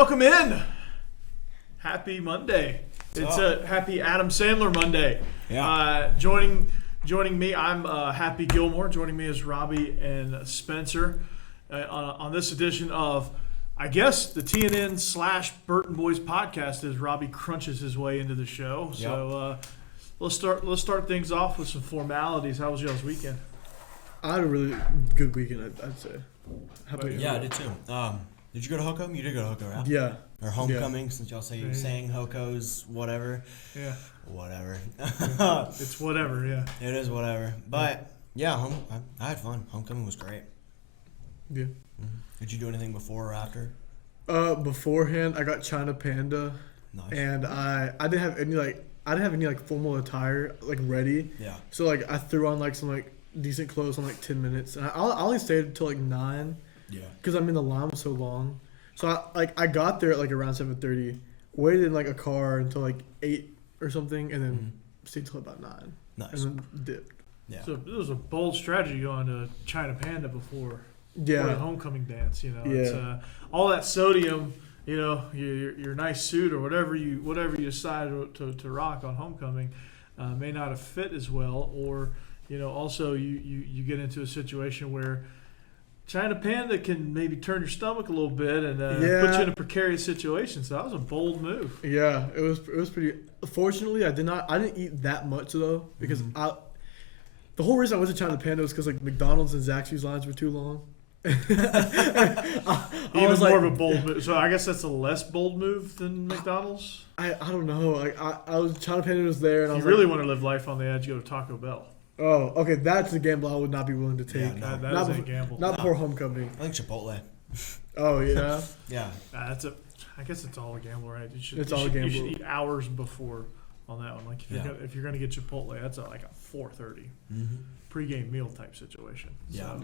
welcome in. Happy Monday. It's a happy Adam Sandler Monday. Yeah. Joining me, I'm Happy Gilmore. Joining me is Robbie and Spencer on this edition of, I guess, the TNN / Burton Boys podcast as Robbie crunches his way into the show. Yep. So let's start things off with some formalities. How was y'all's weekend? I had a really good weekend, I'd say. How about you? Yeah, I did too. Did you go to Hoko? You did go to Hoko, right? Yeah. Or homecoming, since y'all say you sang Hoko's whatever. Yeah. Whatever. It's whatever, yeah. It is whatever. But, yeah, I had fun. Homecoming was great. Yeah. Mm-hmm. Did you do anything before or after? Beforehand, I got China Panda. Nice. And I didn't have any formal attire ready. Yeah. So I threw on some decent clothes in 10 minutes, and I only stayed until 9. Yeah. Because the line was so long. So I got there at around 7:30, waited in a car until 8 or something, and then stayed till about 9. Nice. And then dipped. Yeah. So it was a bold strategy going to China Panda before Yeah. the homecoming dance. Yeah. It's all that sodium. Your nice suit or whatever you decide to rock on homecoming may not have fit as well, or also you get into a situation where China Panda can maybe turn your stomach a little bit and put you in a precarious situation. So that was a bold move. Yeah, it was pretty. Fortunately, I didn't eat that much though, because the whole reason I went to China Panda was because McDonald's and Zaxby's lines were too long. Even more of a bold move. So I guess that's a less bold move than McDonald's. I don't know. I was China Panda was there, and If I you was really want to live life on the edge, go to Taco Bell. Oh, okay. That's a gamble I would not be willing to take. Yeah, no. That is a gamble. Not before homecoming. I think Chipotle. Oh yeah. Yeah. I guess it's all a gamble, right? You It's all a gamble. You should eat hours before on that one. If you're gonna get Chipotle, that's like a 4:30 pregame meal type situation. Yeah. So,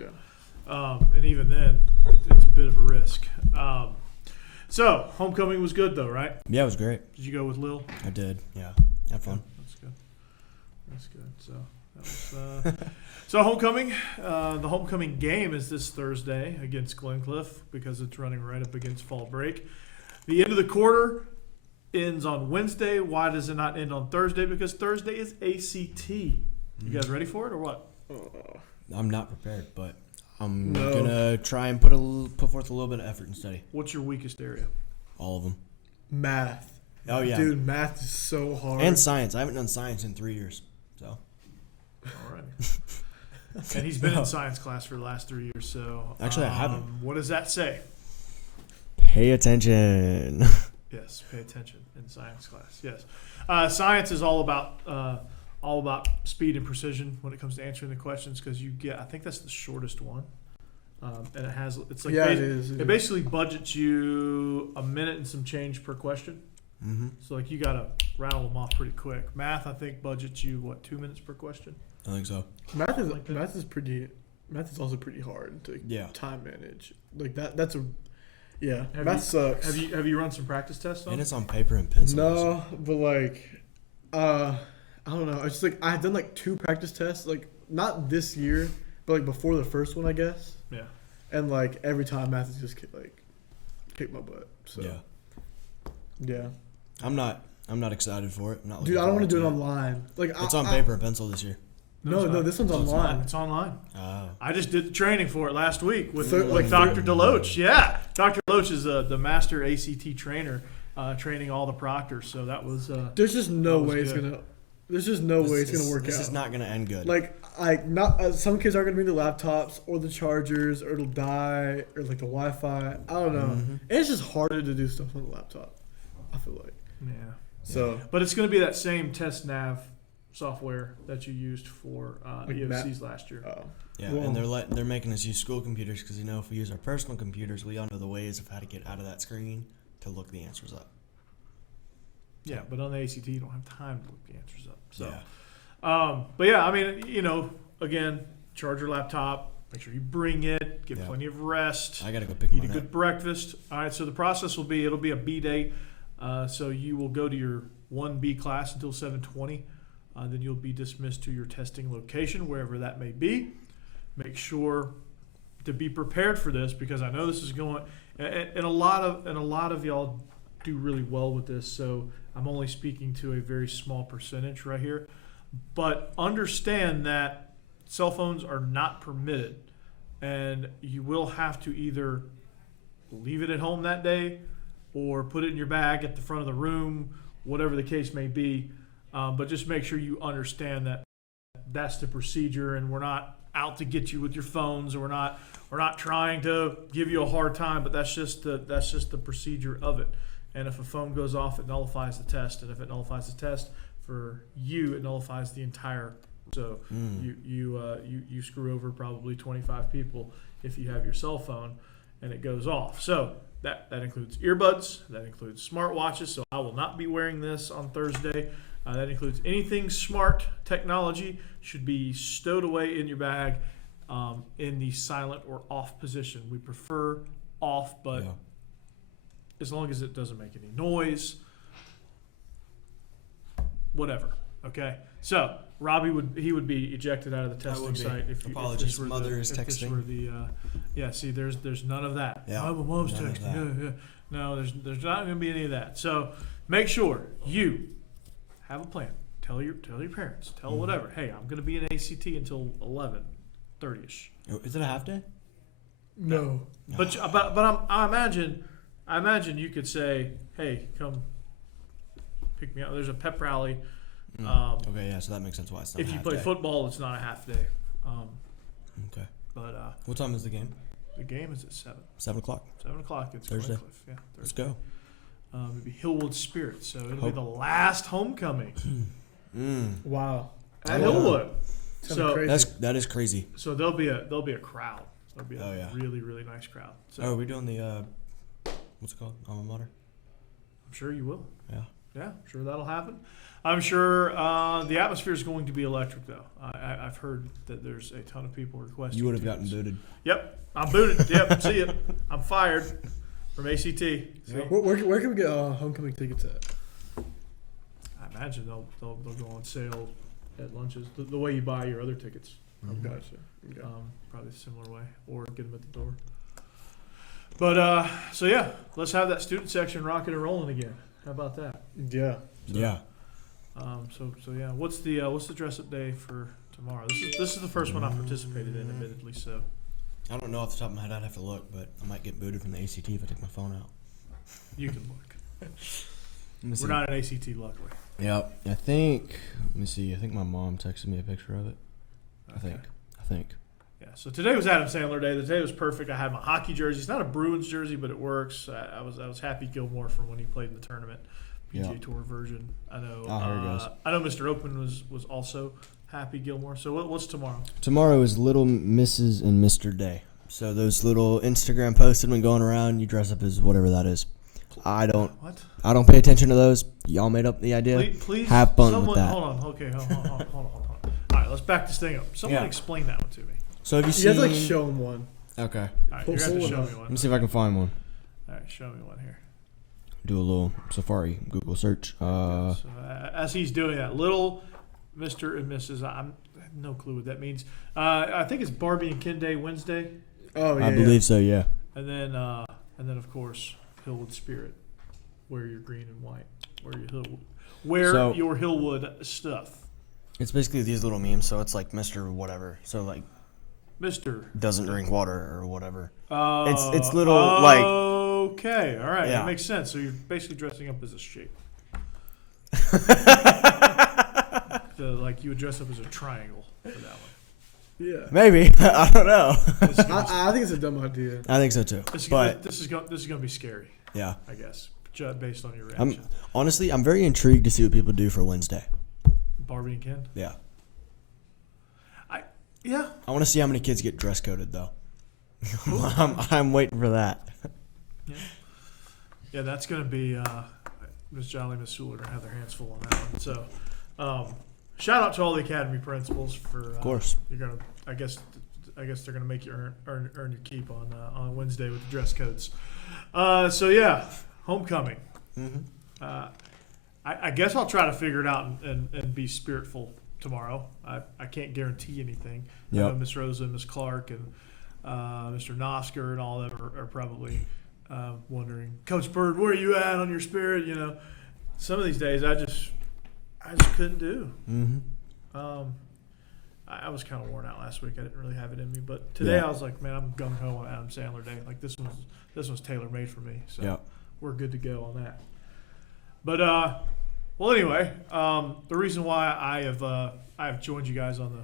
Yeah. and even then, it's a bit of a risk. So homecoming was good though, right? Yeah, it was great. Did you go with Lil? I did. Yeah. Had fun. That's good. That's good. So that was. So homecoming, the homecoming game is this Thursday against Glencliff because it's running right up against fall break. The end of the quarter ends on Wednesday. Why does it not end on Thursday? Because Thursday is ACT. You guys ready for it or what? I'm not prepared, but I'm No. gonna try and put forth a little bit of effort and study. What's your weakest area? All of them. Math. Oh yeah. Dude, math is so hard. And science. I haven't done science in 3 years. So. All right. And he's been in science class for the last 3 years. So Actually, I haven't. What does that say? Pay attention. Yes, pay attention in science class. Yes, science is all about speed and precision when it comes to answering the questions because you get. I think that's the shortest one, and it's like Yeah, it is. It basically budgets you a minute and some change per question. Mm-hmm. So you gotta rattle them off pretty quick. Math, I think, budgets you 2 minutes per question. I think so. Math is also pretty hard to time manage. That's a math sucks. Have you run some practice tests on? And it's on paper and pencil. No, but I don't know. It's I had done 2 practice tests, not this year, but before the first one, I guess. Yeah. And every time math has just kicked my butt. So yeah. I'm not excited for it. I'm not. Dude, I don't want to do it online. It's on paper and pencil this year. No, this one's online. It's online. Oh. I just did the training for it last week with Like Dr. Deloach. Yeah, Dr. Deloach is the master ACT trainer, training all the proctors. So that was. There's just no way it's good. gonna. There's just no way it's gonna work out. This is not gonna end good. Some kids aren't gonna bring the laptops or the chargers, or it'll die, or the Wi-Fi. I don't know. And it's just harder to do stuff on the laptop. I feel like. Yeah. So. But it's going to be that same test nav software that you used for EOCs last year. Yeah, Well, and they're making us use school computers because if we use our personal computers, we all know the ways of how to get out of that screen to look the answers up. Yeah, but on the ACT you don't have time to look the answers up. So. Yeah. But yeah, I mean, again, charge your laptop. Make sure you bring it. Get plenty of rest. I gotta go pick Eat mine a good up. breakfast. All right. So the process it'll be a B day. So you will go to your 1B class until 7:20. Then you'll be dismissed to your testing location, wherever that may be. Make sure to be prepared for this because I know this is and a lot of y'all do really well with this. So I'm only speaking to a very small percentage right here, but understand that cell phones are not permitted, and you will have to either leave it at home that day or put it in your bag at the front of the room, whatever the case may be. But just make sure you understand that that's the procedure, and we're not out to get you with your phones, or we're not trying to give you a hard time, but that's just the procedure of it. And if a phone goes off, it nullifies the test, and if it nullifies the test for you, it nullifies the entire. So you screw over probably 25 people if you have your cell phone and it goes off. So that includes earbuds, that includes smartwatches. So I will not be wearing this on Thursday. That includes anything smart technology should be stowed away in your bag in the silent or off position. We prefer off, but as long as it doesn't make any noise, whatever. Okay, so Robbie would be ejected out of the testing site if Apologies, mother is texting. If this were the see, there's none of that. Yeah, Mom's texting. No, there's not going to be any of that. So make sure you have a plan. Tell your parents. Tell whatever. Hey, I'm going to be in ACT until 11:30ish. Is it a half day? No. But I imagine you could say, hey, come pick me up. There's a pep rally. Okay, yeah, so that makes sense why it's not If a you half play day. football, it's not a half day. Okay. But What time is the game? the game is at 7. 7 o'clock. 7 o'clock. It's Thursday. Glencliff. Yeah, Let's Thursday. go. It'll be Hillwood Spirit, so it'll be Hope. the last homecoming Wow. at Oh, wow. Hillwood. Sounds So crazy. That is crazy. so there'll be a crowd. There'll be a Oh, yeah. really, really nice crowd. So Oh, are we doing the what's it called? Alma mater? I'm sure you will. Yeah. Yeah, I'm sure that'll happen. I'm sure the atmosphere is going to be electric, though. I've heard that there's a ton of people requesting. You would have gotten tickets. booted. Yep, I'm booted. Yep, see it. I'm fired from ACT. See? Where can we get homecoming tickets at? I imagine they'll go on sale at lunches the way you buy your other tickets. Gotcha. Okay. Probably a similar way, or get them at the door. But so yeah, let's have that student section rocking and rolling again. How about that? Yeah. Yeah. So yeah, what's the dress up day for tomorrow? This is the first one I participated in, admittedly. So I don't know off the top of my head. I'd have to look, but I might get booted from the ACT if I take my phone out. you can look. Let me see. We're not an ACT, luckily. Yep. I think. Let me see. I think my mom texted me a picture of it. I think. Yeah. So today was Adam Sandler Day. The day was perfect. I had my hockey jersey. It's not a Bruins jersey, but it works. I was Happy Gilmore from when he played in the tournament, PGA Yeah. Tour version. I know. Oh, here it goes. I know Mr. Open was also Happy Gilmore. So what's tomorrow? Tomorrow is Little Mrs. and Mr. Day. So those little Instagram posts that have been going around, you dress up as whatever that is. I don't pay attention to those. Y'all made up the idea. Please have fun someone, with that. Hold on. Okay, hold on. All right, let's back this thing up. Someone Yeah. explain that one to me. So have you You seen? have to show them one. Okay. All right, Pull you're going to have to show someone me up. one. Let me see if I can find one. All right, show me one here. Do a little Safari Google search. So, as he's doing that, little Mr. and Mrs. I have no clue what that means. I think it's Barbie and Ken Day Wednesday, Oh yeah. I believe so. Yeah. and then of course Hillwood Spirit. Wear your green and white. Wear your Hillwood stuff, It's basically these little memes. So it's like Mr. Whatever. So like Mr. doesn't drink water or whatever. Uh, It's little, like- Okay, all right, Yeah. that makes sense. So you're basically dressing up as a shape. Like you would dress up as a triangle for that one. Yeah. Maybe. I don't know. I think it's a dumb idea. I think so too. This But is going to be scary, yeah. I guess, based on your reaction. Honestly, I'm very intrigued to see what people do for Wednesday. Barbie and Ken. Yeah. Yeah. I want to see how many kids get dress coded though. I'm waiting for that. Yeah, that's going to be Miss Jolly, Miss Sewell are going to have their hands full on that one. So, shout out to all the academy principals for. Of course. You're going to. I guess they're going to make you earn your keep on Wednesday with the dress codes. So yeah, homecoming. Mm-hmm. I guess I'll try to figure it out and be spiritful tomorrow. I can't guarantee anything. I know Yep. Miss Rosa and Miss Clark and Mr. Nosker and all of them are probably wondering, Coach Bird, where are you at on your spirit? Some of these days I just couldn't do. Mm-hmm. I was kind of worn out last week. I didn't really have it in me, but today I was like, man, I'm gung ho on Adam Sandler Day. Like this was tailor made for me. So we're good to go on that. But well, anyway, the reason why I have joined you guys on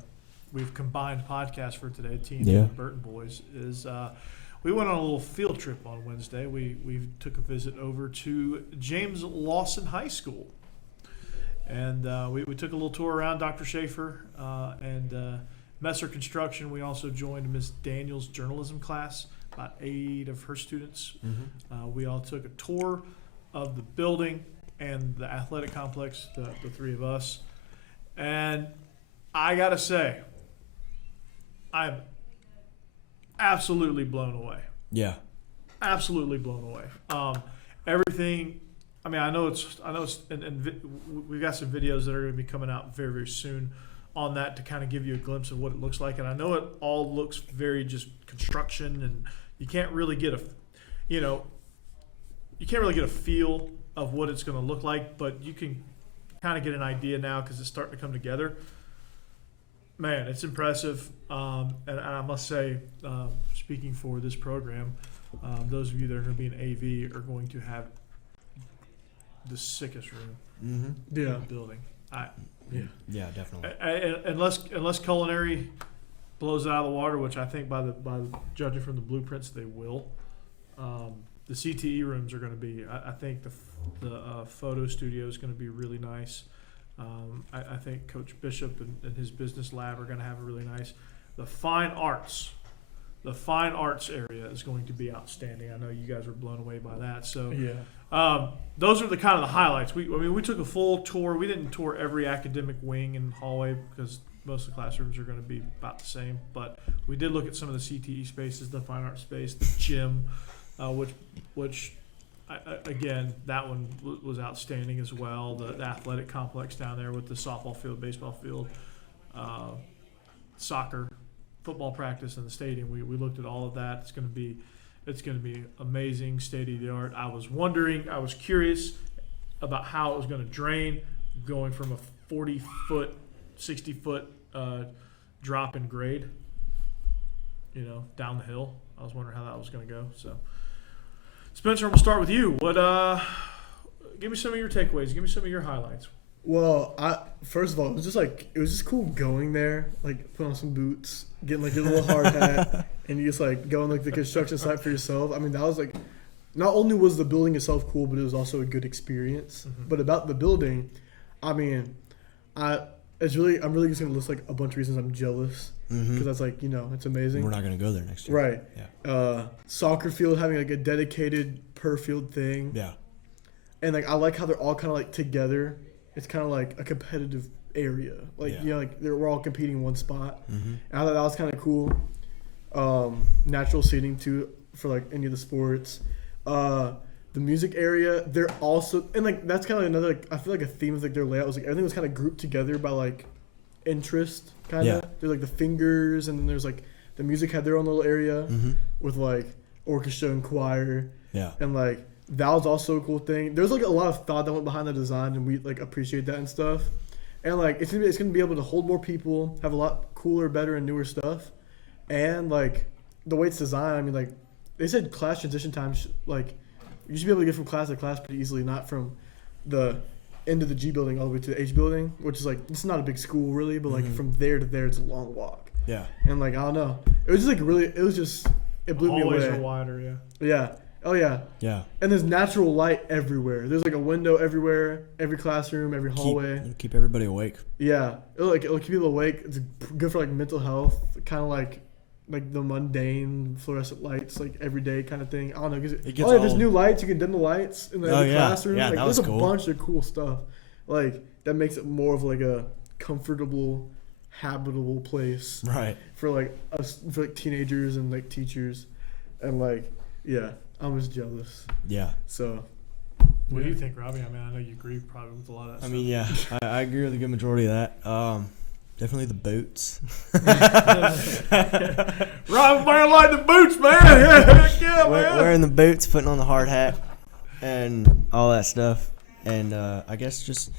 we've combined podcast for today, TNN and Burton boys, is we went on a little field trip on Wednesday. We took a visit over to James Lawson High School. And we took a little tour around Dr. Schaefer and Messer Construction. We also joined Miss Daniel's journalism class, about 8 of her students. Mm-hmm. We all took a tour of the building and the athletic complex, the 3 of us. And I got to say, I'm absolutely blown away. Yeah. Absolutely blown away. Everything... I mean, I know it's, and we've got some videos that are going to be coming out very, very soon on that to kind of give you a glimpse of what it looks like. And I know it all looks very just construction, and you can't really get a feel of what it's going to look like, but you can kind of get an idea now because it's starting to come together. Man, it's impressive. And I must say, speaking for this program, those of you that are going to be in AV are going to have the sickest room in the building. Yeah, definitely. Unless culinary blows it out of the water, which I think by judging from the blueprints they will. The CTE rooms are going to be. I think the photo studio is going to be really nice. I think Coach Bishop and his business lab are going to have a really nice. The fine arts area is going to be outstanding. I know you guys were blown away by that. So those are the kind of the highlights. We took a full tour. We didn't tour every academic wing and hallway because most of the classrooms are going to be about the same. But we did look at some of the CTE spaces, the fine art space, the gym, which again, that one was outstanding as well. The athletic complex down there with the softball field, baseball field, soccer, football practice in the stadium. We looked at all of that. It's going to be amazing, state of the art. I was curious about how it was going to drain, going from a 40-foot, 60-foot drop in grade, down the hill. I was wondering how that was going to go. So, Spencer, I'm going to start with you. Give me some of your takeaways. Give me some of your highlights. Well, first of all, it was just cool going there, like put on some boots, getting like your little hard hat, and you just like go on like the construction site for yourself. I mean, that was like, not only was the building itself cool, but it was also a good experience. Mm-hmm. But about the building, I mean, I'm really just gonna list like a bunch of reasons I'm jealous because that's like it's amazing. We're not gonna go there next year, right? Yeah. Soccer field having like a dedicated per field thing. Yeah. And like I like how they're all kind of like together. It's kind of like a competitive area. Like, we're all competing in one spot. Mm-hmm. And I thought that was kind of cool. Natural seating, too, for, like, any of the sports. The music area, they're also – and, like, that's kind of another – like, I feel like a theme of, like, their layout was, like, everything was kind of grouped together by, like, interest, kind of. Yeah. There's, like, the fingers, and then there's, like, the music had their own little area with, like, orchestra and choir. Yeah. And, like – that was also a cool thing. There's like a lot of thought that went behind the design, and we like appreciate that and stuff. And like it's gonna be able to hold more people, have a lot cooler, better, and newer stuff. And like the way it's designed, I mean, like they said, class transition times like you should be able to get from class to class pretty easily, not from the end of the G building all the way to the H building, which is like it's not a big school really, but like from there to there it's a long walk. Yeah. And like I don't know, it was just like it blew me away. Always are wider, yeah. Yeah. Oh, yeah. Yeah. And there's natural light everywhere. There's, like, a window everywhere, every classroom, every hallway. Keep everybody awake. Yeah. It'll keep people awake. It's good for, like, mental health. Kind of like the mundane fluorescent lights, like, every day kind of thing. I don't know. There's new lights. You can dim the lights in the classroom. Yeah, like, that was there's cool. a bunch of cool stuff. Like, that makes it more of, like, a comfortable, habitable place. Right. For, like, teenagers and, like, teachers. And, like, yeah. I was jealous. Yeah. So. What do you think, Robbie? I mean, I know you agree probably with a lot of that stuff. I mean, yeah, I agree with a good majority of that. Definitely the boots. Rob man like the boots, man. Yeah, man. Wearing the boots, putting on the hard hat, and all that stuff. And I guess just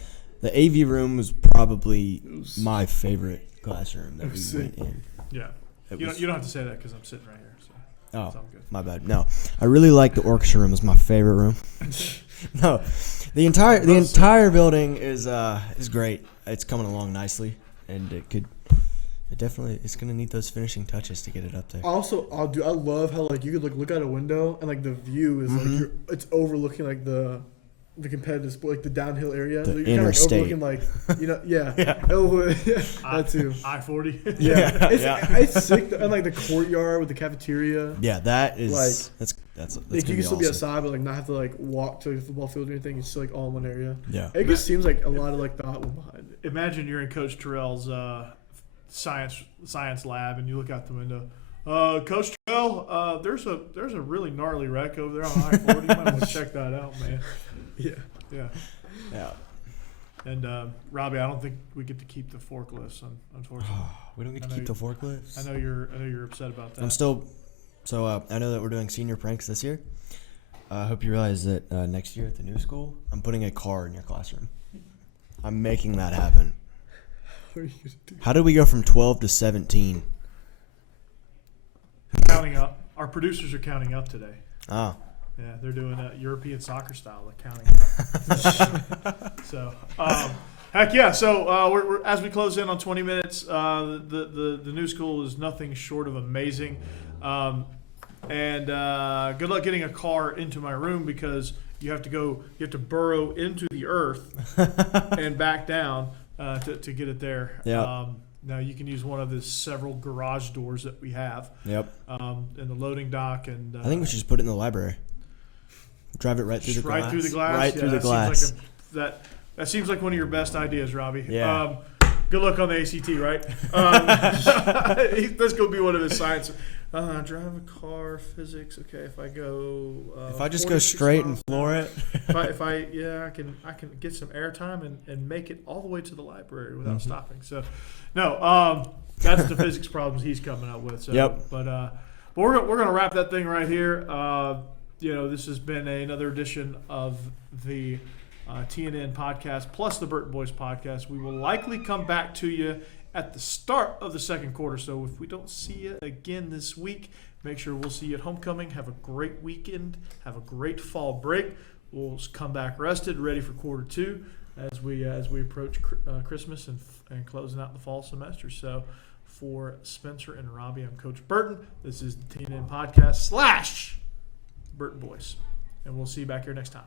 the AV room was probably my favorite classroom that we went in. Yeah. You don't have to say that because I'm sitting right here. So Oh, good. my bad. No, I really like the orchestra room. It's my favorite room. No, the entire building is great. It's coming along nicely, and it's gonna need those finishing touches to get it up there. Also, I love how like you could look out a window and like the view is like it's overlooking like the competitive sport, like the downhill area. The You're interstate. Kind of like overlooking like that too. I-40. Yeah, it's sick. And like the courtyard with the cafeteria. Yeah, that is like that's like gonna you can be still be awesome. outside, but like not have to like walk to the football field or anything. It's just like all in one area. Yeah. It just seems like a lot of like thought went behind it. Imagine you're in Coach Terrell's science lab, and you look out the window. Coach Terrell, there's a really gnarly wreck over there on I-40. You might want to check that out, man. Yeah. And Robbie, I don't think we get to keep the forklifts, unfortunately. We don't get to keep the forklifts. I know you're upset about that. I'm still. So I know that we're doing senior pranks this year. I hope you realize that next year at the new school, I'm putting a car in your classroom. I'm making that happen. What are you gonna do? How did we go from 12 to 17? Counting up. Our producers are counting up today. Oh. Yeah, they're doing European soccer style, like counting up. So, heck yeah. So we're as we close in on 20 minutes, the new school is nothing short of amazing. And good luck getting a car into my room because you have to burrow into the earth and back down to get it there. Yeah. Now you can use one of the several garage doors that we have. Yep. And the loading dock and. I think we should just put it in the library. Drive it right through the glass. Right through the glass. Right through the glass. That seems like one of your best ideas, Robbie. Yeah. Good luck on the ACT, right? That's going to be one of his science. Drive a car, physics. Okay, if I go. If I just go straight and floor it. I can get some airtime and make it all the way to the library without stopping. So, no, that's the physics problems he's coming up with. So, Yep. But we're gonna wrap that thing right here. This has been another edition of the TNN podcast plus the Burton Boys podcast. We will likely come back to you at the start of the second quarter. So if we don't see you again this week, make sure we'll see you at homecoming. Have a great weekend. Have a great fall break. We'll come back rested, ready for quarter two as we approach Christmas and closing out the fall semester. So for Spencer and Robbie, I'm Coach Burton. This is the TNN podcast / Burton Boys. And we'll see you back here next time.